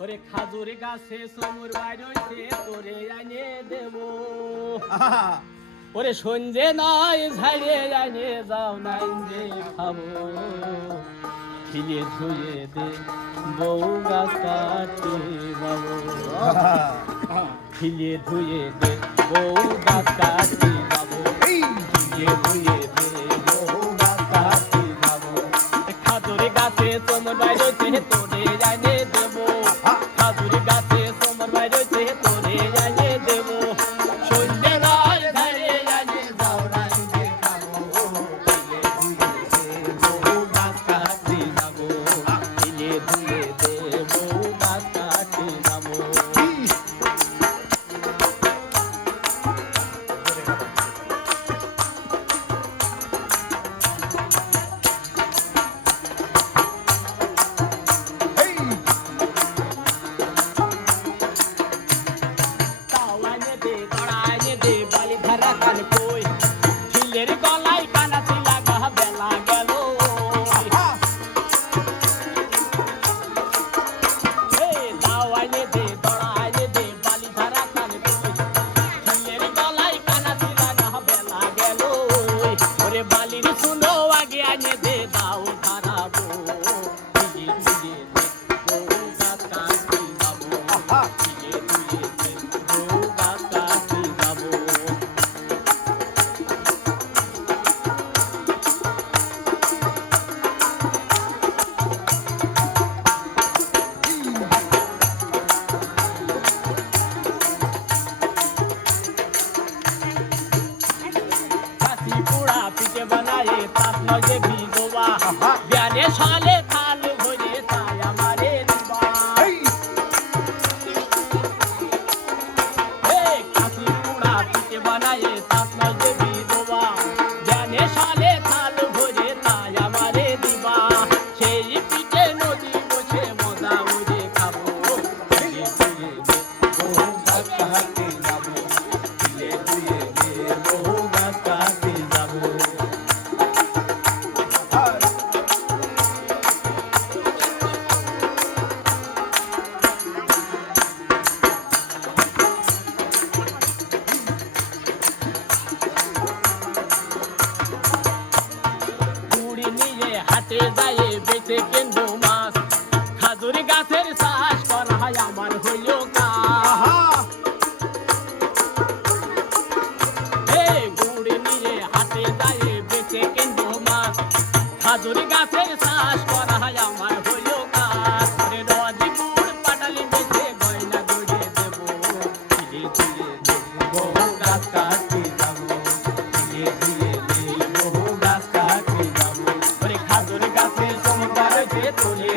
ওরে খাজুর গাছে সমুর বাইরছে তোরে আনে দেব ওরে সঞ্জে নয় ঝাড়ে আনে যাও নাই যে খাবো খিলে ধুয়ে দে বউ গাছ কাটে যাবো খিলে ধুয়ে দে বউ গাছ কাটে যাবো খিলে ধুয়ে দে বউ গাছ কাটে যাবো খাজুর গাছে সমুর বাইরছে তোরে আনে দেব খাজুর গাছে সমুর বাইরছে তোরে আনে দেব সঞ্জে নয় ঝাড়ে আনে যাও নাই যে খাবো খিলে ধুয়ে দে বউ গাছ কাটে যাবো খিলে ধুয়ে দে বউ গাছ কাটে যাবো তাওয়ানে দে দড়াইনে দে বালি ধারা কান কই খিলের গলায় কানাতি লাগা বেলা গেল হে তাওয়ানে দে দড়াইনে দে বালি ধারা কান কই খিলের গলায় কানাতি লাগা বেলা গেল ওরে বালির শুনো আগে আনে দে দাও ধারাবো খিলে ধুয়ে দে বউ গাছ কাটি যাবো খিলে ধুয়ে দে বউ গাছ কাটি যাবো কাশি পোড়া পিঠে বানায়ে তাপ নয় যে ভিজোবা ব্যানে সালে থাল ভরে তাই আমারে দিবা হে কাশি পোড়া পিঠে বানায়ে তাপ নয় যে ভিজোবা ব্যানে সালে থাল ভরে তাই আমারে দিবা সেই পিঠে নদী বসে মজা উড়ে খাবো খিলে ধুয়ে দে বউ গাছ কাটে যাবো খিলে ধুয়ে দে বউ গাছ কাটে যাবো কুড়ি নিয়ে হাটে যায় বেঁচে কেন্দ্র মাছ খাজুর গাছের চাষ করা হয় আমার হইল কাজ হে গুড়ি নিয়ে হাটে যায় বেঁচে কেন্দ্র মাছ খাজুর গাছের চাষ করা হয় আমার হইল কাজ রে রজি গুড় পাটালি বেঁচে গয়না গড়ে দেব খিলে ধুয়ে দে বউ গাছ কাটে যাবো খিলে ধুয়ে দে বউ গাছ কাটে যাবো ওরে খাজুর গাছে সমুদ্র যে তোলে